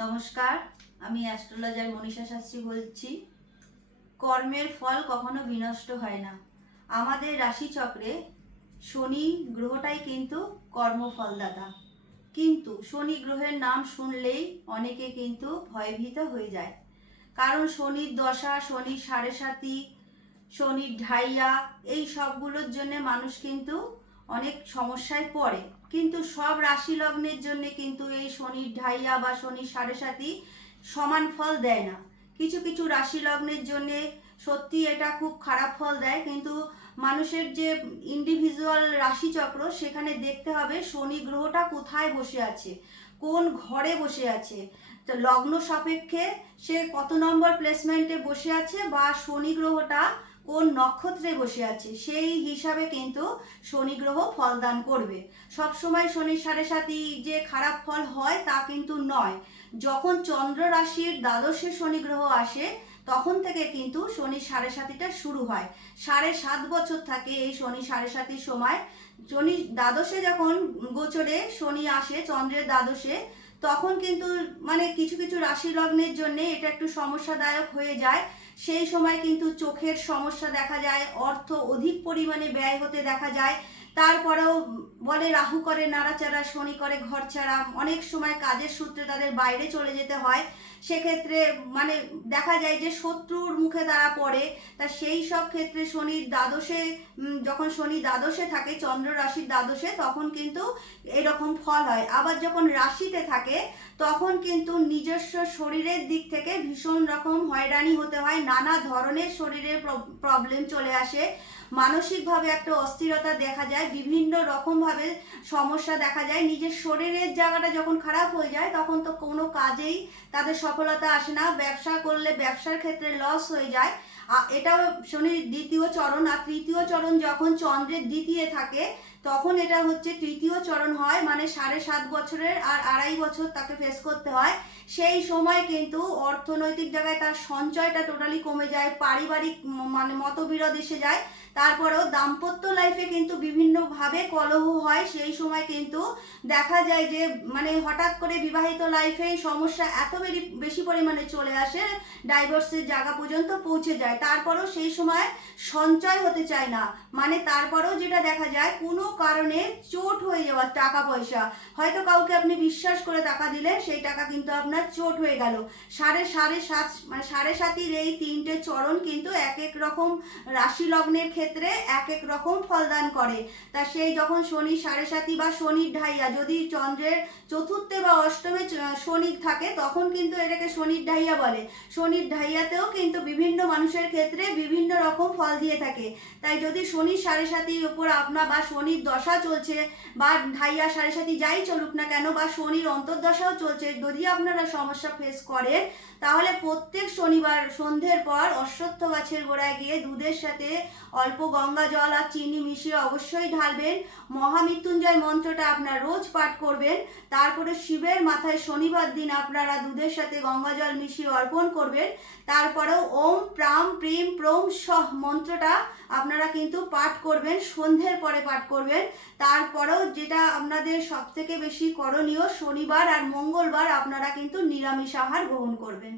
নমস্কার, আমি অ্যাস্ট্রোলজার মনীষা শাস্ত্রী বলছি। কর্মের ফল কখনো বিনষ্ট হয় না। আমাদের রাশিচক্রে শনি গ্রহটাই কিন্তু কর্মফলদাতা। কিন্তু শনি গ্রহের নাম শুনলেই অনেকে কিন্তু ভয়ভীত হয়ে যায়। কারণ শনির দশা, শনির সাড়ে সাতি, শনির ঢাইয়া, এই সবগুলোর জন্য মানুষ কিন্তু অনেক সমস্যায় পড়ে। কিন্তু সব রাশি লগ্নের জন্য কিন্তু এই শনির ঢাইয়া বা শনির সাড়ে সাতি সমান ফল দেয় না। কিছু কিছু রাশি লগ্নের জন্য সত্যি এটা খুব খারাপ ফল দেয়, কিন্তু মানুষের যে ইন্ডিভিজুয়াল রাশিচক্র সেখানে দেখতে হবে শনি গ্রহটা কোথায় বসে আছে, কোন ঘরে বসে আছে, তো লগ্ন সাপেক্ষে সে কত নম্বর প্লেসমেন্টে বসে আছে বা শনি গ্রহটা কোন নক্ষত্রে বসে আছে, সেই হিসাবে কিন্তু শনি গ্রহ ফলদান করবে। সব সময় শনির সাড়ে সাতি যে খারাপ ফল হয় তা কিন্তু নয়। যখন চন্দ্র রাশির দ্বাদশে শনি গ্রহ আসে তখন থেকে কিন্তু শনি সাড়ে সাতিটা শুরু হয়। 7.5 বছর থাকে এই শনি সাড়ে সাতির সময়। শনি দ্বাদশে যখন গোচরে শনি আসে চন্দ্রের দ্বাদশে, তখন কিন্তু কিছু কিছু রাশি লগ্নের জন্য এটা একটু সমস্যাদায়ক হয়ে যায়। সেই সময় কিন্তু চোখের সমস্যা দেখা যায়, অর্থ অধিক পরিমাণে ব্যয় হতে দেখা যায়। তারপরেও বলে রাহু করে নাড়াচাড়া, শনি করে ঘরছাড়া, অনেক সময় কাজের সূত্রে তাদের বাইরে চলে যেতে হয়। সেক্ষেত্রে দেখা যায় যে শত্রুর মুখে তারা পড়ে। তা সেই সব ক্ষেত্রে শনির দ্বাদশে, যখন শনি দ্বাদশে থাকে চন্দ্র রাশির দ্বাদশে, তখন কিন্তু এরকম ফল হয়। আবার যখন রাশিতে থাকে তখন কিন্তু নিজস্ব শরীরের দিক থেকে ভীষণ রকম হয়রানি হতে হয়, নানা ধরনের শরীরের প্রবলেম চলে আসে, মানসিকভাবে একটা অস্থিরতা দেখা যায়, বিভিন্ন রকমভাবে সমস্যা দেখা যায়। নিজের শরীরের জায়গাটা যখন খারাপ হয়ে যায় তখন তো কোনো কাজেই তাদের সফলতা আসে না, ব্যবসা করলে ব্যবসার ক্ষেত্রে লস হয়ে যায়। এটাও শনির দ্বিতীয় চরণ। আর তৃতীয় চরণ যখন চন্দ্রের দ্বিতীয় থাকে তখন এটা হচ্ছে তৃতীয় চরণ হয়, 7.5 বছরের আর 2.5 বছর তাকে ফেস করতে হয়। সেই সময় কিন্তু অর্থনৈতিক জায়গায় তার সঞ্চয়টা টোটালি কমে যায়, পারিবারিক মতবিরোধ এসে যায়। তারপরেও দাম্পত্য লাইফে কিন্তু বিভিন্নভাবে কলহ হয়। সেই সময় কিন্তু দেখা যায় যে হঠাৎ করে বিবাহিত লাইফে সমস্যা এত বেশি পরিমাণে চলে আসে, ডাইভোর্সের জায়গা পর্যন্ত পৌঁছে যায়। তারপরেও সেই সময় সঞ্চয় হতে চায় না, তারপরেও যেটা দেখা যায় কোনো কারণে চোট হয়ে যাওয়া, টাকা পয়সা হয়তো কাউকে আপনি বিশ্বাস করে টাকা দিলেন, সেই টাকা কিন্তু আপনার চোট হয়ে গেল। সাড়ে সাতির এই 3টে চরণ কিন্তু এক এক রকম রাশি লগ্নের ক্ষেত্রে এক এক রকম ফলদান করে। তা সেই যখন শনি সাড়ে সাতি বা শনির ঢাইয়া যদি চন্দ্রের চতুর্থে বা অষ্টমে শনি থাকে তখন কিন্তু এটাকে শনির ঢাইয়া বলে। শনির ঢাইয়াতেও কিন্তু বিভিন্ন মানুষের ক্ষেত্রে বিভিন্ন রকম ফল দিয়ে থাকে। তাই যদি শনির সাড়ে সাতির উপর আপনার বা শনির দশা চলছে বা ঢাইয়া সাড়ে সাতি যাই চলুক না কেন, বা শনির অন্তর্দশাও চলছে, যদি আপনারা সমস্যা ফেস করেন তাহলে প্রত্যেক শনিবার সন্ধ্যের পর অশ্বত্থ গাছের গোড়ায় গিয়ে দুধের সাথে অল্প গঙ্গা জল আর চিনি মিশিয়ে অবশ্যই ঢালবেন। মহামৃত্যুঞ্জয় মন্ত্রটা আপনারা রোজ পাঠ করবেন। তারপরে শিবের মাথায় শনিবার দিন আপনারা দুধের সাথে গঙ্গা জল মিশিয়ে অর্পণ করবেন। তারপরেও ওম প্রাম প্রিম প্রোম সহ মন্ত্রটা আপনারা কিন্তু পাঠ করবেন, সন্ধ্যের পরে পাঠ করবেন। তারপরেও যেটা আপনাদের সব থেকে বেশি করণীয়, শনিবার আর মঙ্গলবার আপনারা কিন্তু নিরামিষ আহার গ্রহণ করবেন।